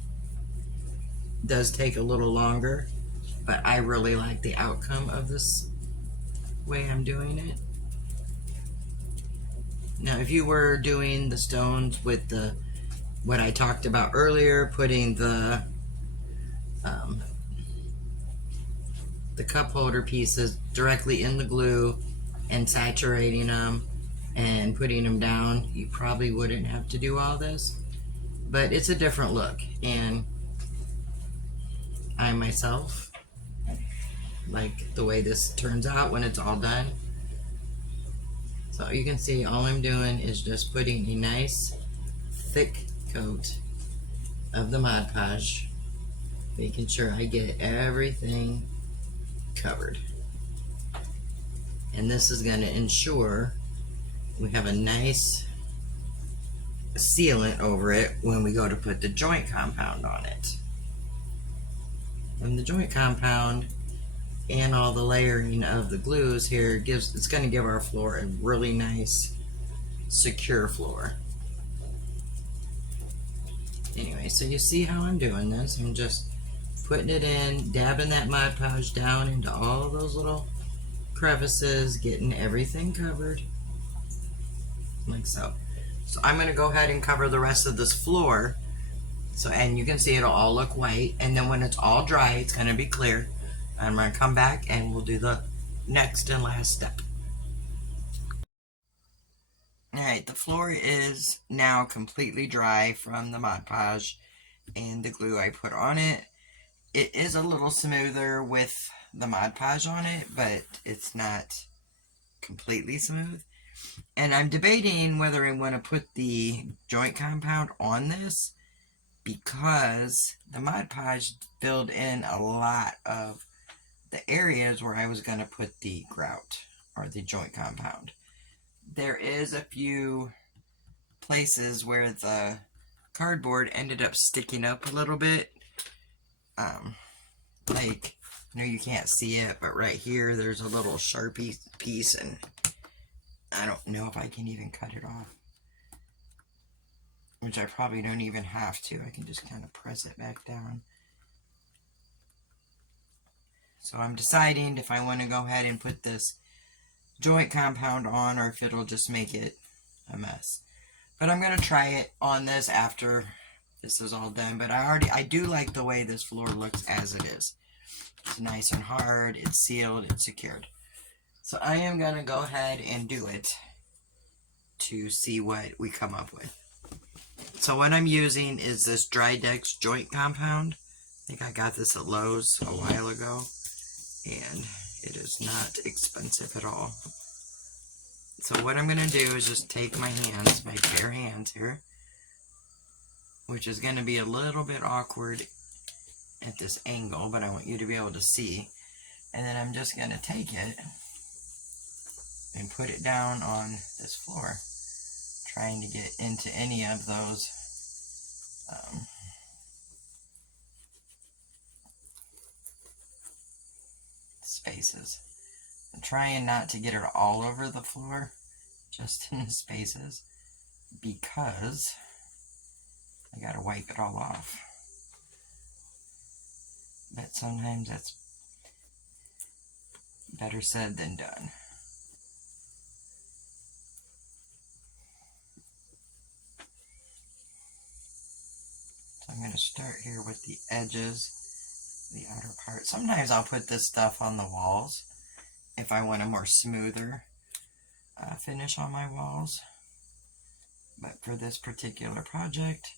does take a little longer, but I really like the outcome of this way I'm doing it. Now, if you were doing the stones with what I talked about earlier, putting the cup holder pieces directly in the glue and saturating them and putting them down, you probably wouldn't have to do all this. But it's a different look, and I myself like the way this turns out when it's all done. So you can see all I'm doing is just putting a nice thick coat of the Mod Podge, making sure I get everything covered. And this is going to ensure we have a nice sealant over it when we go to put the joint compound on it. And the joint compound and all the layering of the glues here it's going to give our floor a really nice secure floor. Anyway, so you see how I'm doing this. I'm just putting it in, dabbing that Mod Podge down into all those little crevices, getting everything covered like so. So I'm going to go ahead and cover the rest of this floor. So, and you can see it'll all look white, and then when it's all dry, it's going to be clear. I'm going to come back and we'll do the next and last step. Alright, the floor is now completely dry from the Mod Podge and the glue I put on it. It is a little smoother with the Mod Podge on it, but it's not completely smooth. And I'm debating whether I want to put the joint compound on this, because the Mod Podge filled in a lot of the areas where I was going to put the grout or the joint compound. There is a few places where the cardboard ended up sticking up a little bit. Like, I know you can't see it, but right here there's a little Sharpie piece, and I don't know if I can even cut it off. Which I probably don't even have to. I can just kind of press it back down. So I'm deciding if I want to go ahead and put this joint compound on, or if it'll just make it a mess. But I'm going to try it on this after this is all done. But I do like the way this floor looks as it is. It's nice and hard, it's sealed, it's secured. So I am going to go ahead and do it to see what we come up with. So what I'm using is this Drydex joint compound. I think I got this at Lowe's a while ago, and it is not expensive at all. So what I'm going to do is just take my hands, my bare hands here, which is going to be a little bit awkward at this angle, but I want you to be able to see. And then I'm just going to take it and put it down on this floor, trying to get into any of those spaces. I'm trying not to get it all over the floor, just in the spaces, because I gotta wipe it all off. But sometimes that's better said than done. So I'm going to start here with the edges, the outer part. Sometimes I'll put this stuff on the walls if I want a more smoother finish on my walls. But for this particular project,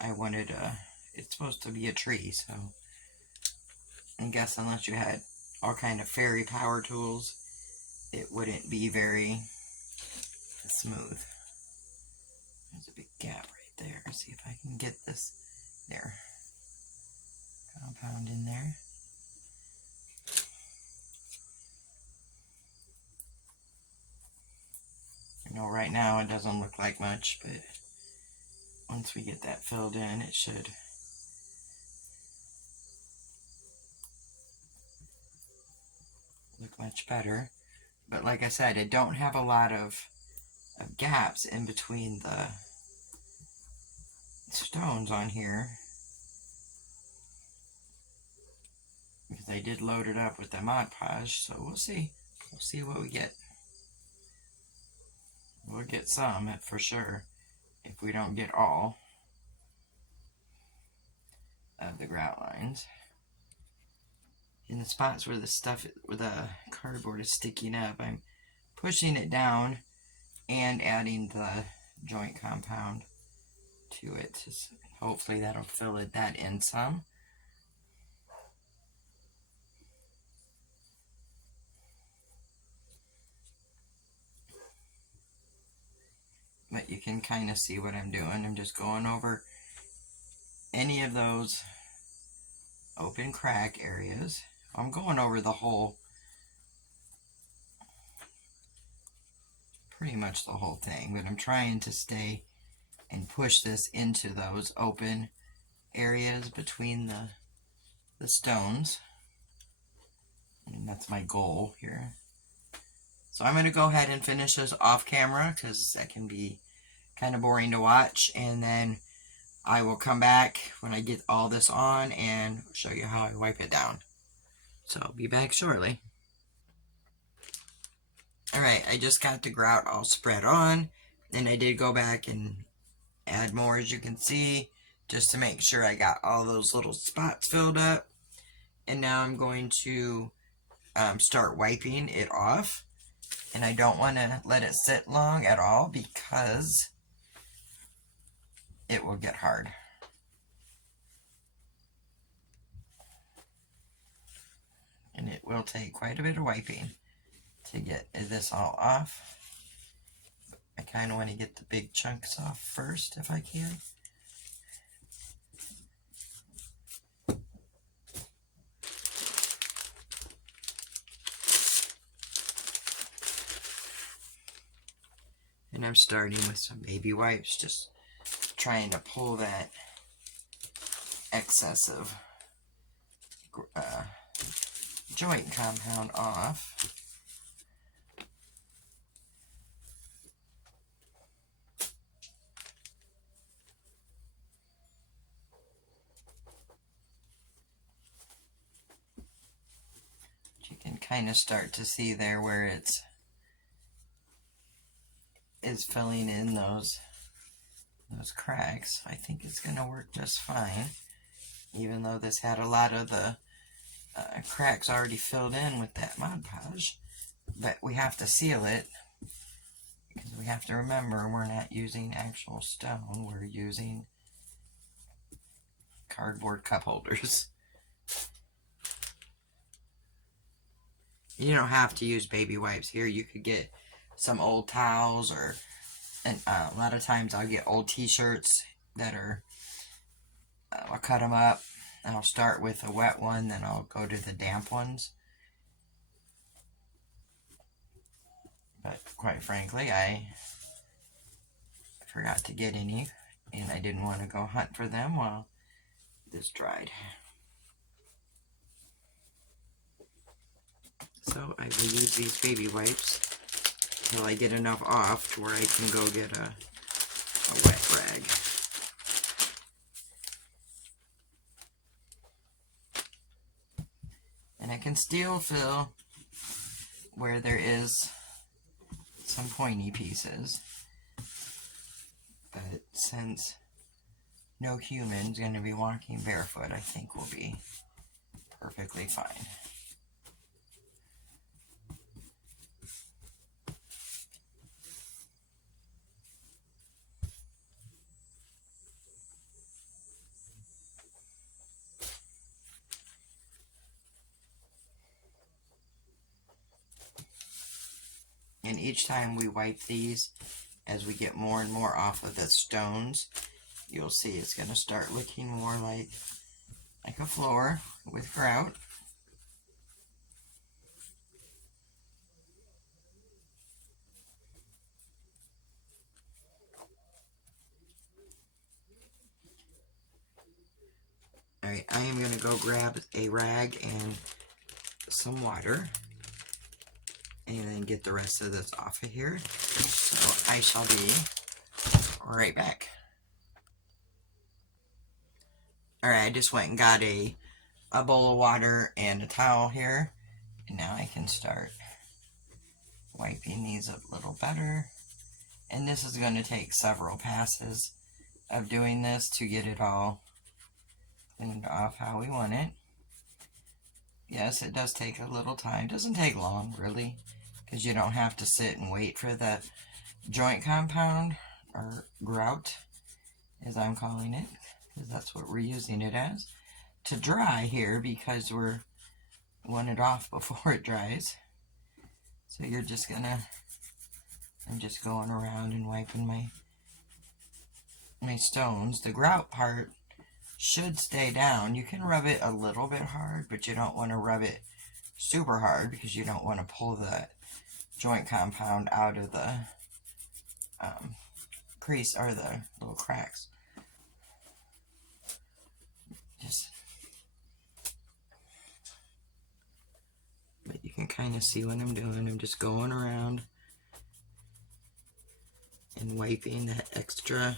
I wanted it's supposed to be a tree, so I guess unless you had all kind of fairy power tools, it wouldn't be very smooth. There's a big gap right there. See if I can get this there. Compound in there. I know right now it doesn't look like much, but once we get that filled in, it should look much better. But like I said, I don't have a lot of gaps in between the stones on here, because I did load it up with the Mod Podge, so we'll see what we get. We'll get some for sure, if we don't get all of the grout lines. In the spots where the stuff, where the cardboard is sticking up, I'm pushing it down and adding the joint compound to it. Hopefully that'll fill that in some. But you can kind of see what I'm doing. I'm just going over any of those open crack areas. I'm going over the whole, pretty much the whole thing, but I'm trying to stay and push this into those open areas between the stones. And that's my goal here. So I'm going to go ahead and finish this off camera, because that can be kind of boring to watch, and then I will come back when I get all this on and show you how I wipe it down. So I'll be back shortly. Alright, I just got the grout all spread on, and I did go back and add more, as you can see, just to make sure I got all those little spots filled up. And now I'm going to start wiping it off, and I don't want to let it sit long at all, because it will get hard. And it will take quite a bit of wiping to get this all off. I kind of want to get the big chunks off first if I can. And I'm starting with some baby wipes, just trying to pull that excessive joint compound off. You can kind of start to see there where it's filling in those cracks. I think it's going to work just fine, even though this had a lot of the cracks already filled in with that Mod Podge. But we have to seal it, Because we have to remember we're not using actual stone, we're using cardboard cup holders. You don't have to use baby wipes here. You could get some old towels, or and a lot of times I'll get old t-shirts that are, I'll cut them up and I'll start with a wet one, then I'll go to the damp ones. But quite frankly, I forgot to get any, and I didn't want to go hunt for them while this dried. So I will use these baby wipes until I get enough off to where I can go get a wet rag. And I can still feel where there is some pointy pieces. But since no human's going to be walking barefoot, I think we'll be perfectly fine. And each time we wipe these, as we get more and more off of the stones, you'll see it's going to start looking more like a floor with grout. Alright, I am going to go grab a rag and some water, and then get the rest of this off of here. So I shall be right back. Alright, I just went and got a bowl of water and a towel here, and now I can start wiping these up a little better. And this is going to take several passes of doing this to get it all cleaned off how we want it. Yes, it does take a little time. It doesn't take long, really, because you don't have to sit and wait for the joint compound, or grout, as I'm calling it, because that's what we're using it as, to dry here, because we're want it off before it dries. So you're just gonna, I'm just going around and wiping my stones. The grout part should stay down. You can rub it a little bit hard, but you don't want to rub it super hard, because you don't want to pull the joint compound out of the crease, or the little cracks. But you can kind of see what I'm doing. I'm just going around and wiping that extra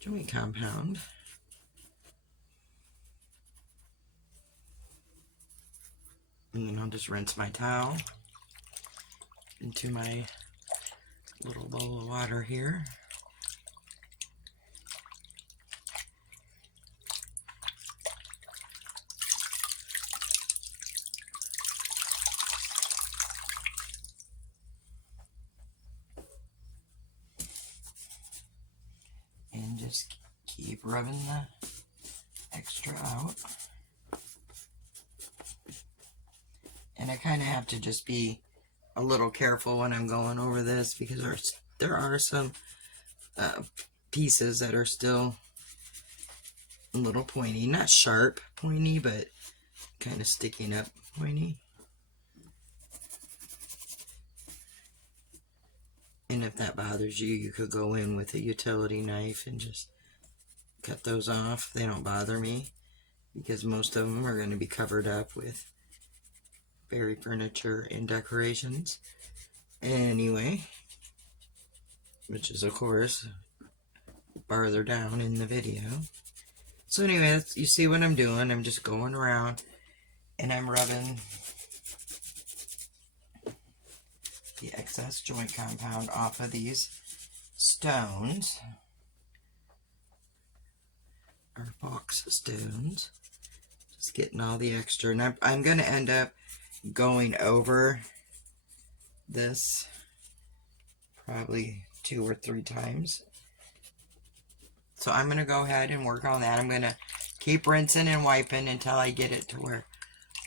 joint compound. And then I'll just rinse my towel into my little bowl of water here. And just keep rubbing the extra out. And I kind of have to just be a little careful when I'm going over this, because there are some pieces that are still a little pointy. Not sharp pointy, but kind of sticking up pointy. And if that bothers you, you could go in with a utility knife and just cut those off. They don't bother me, because most of them are going to be covered up with fairy furniture and decorations anyway, which is of course farther down in the video. So anyway, you see what I'm doing. I'm just going around and I'm rubbing the excess joint compound off of these stones, or box stones. Just getting all the extra, and I'm going to end up going over this probably 2 or 3 times. So I'm going to go ahead and work on that. I'm going to keep rinsing and wiping until I get it to where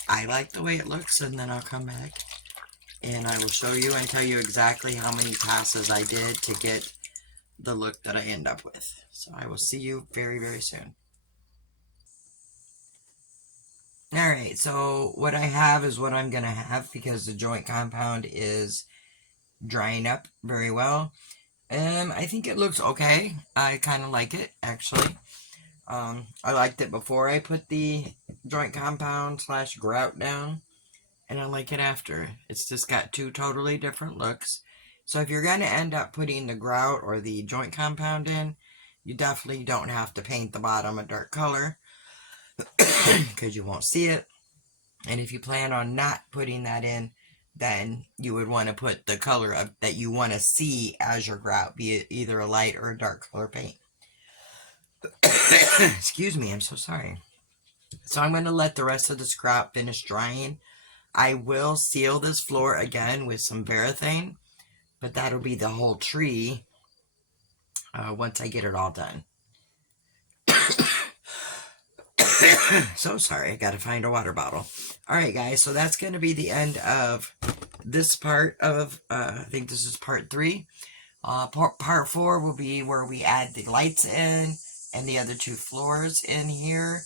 I like the way it looks, and then I'll come back and I will show you and tell you exactly how many passes I did to get the look that I end up with. So I will see you very, very soon. Alright, so what I have is what I'm going to have because the joint compound is drying up very well. I think it looks okay. I kind of like it, actually. I liked it before I put the joint compound / grout down, and I like it after. It's just got 2 totally different looks. So if you're going to end up putting the grout or the joint compound in, you definitely don't have to paint the bottom a dark color because you won't see it. And if you plan on not putting that in, then you would want to put the color of that you want to see as your grout, be it either a light or a dark color paint. Excuse me, I'm so sorry. So I'm going to let the rest of this grout finish drying. I will seal this floor again with some Varathane, but that'll be the whole tree once I get it all done. So sorry, I gotta find a water bottle. Alright guys, so that's going to be the end of this part of, I think this is part 3. Part 4 will be where we add the lights in and the other 2 floors in here,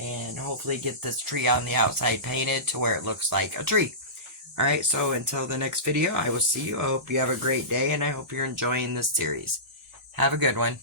and hopefully get this tree on the outside painted to where it looks like a tree. Alright, so until the next video, I will see you. I hope you have a great day, and I hope you're enjoying this series. Have a good one.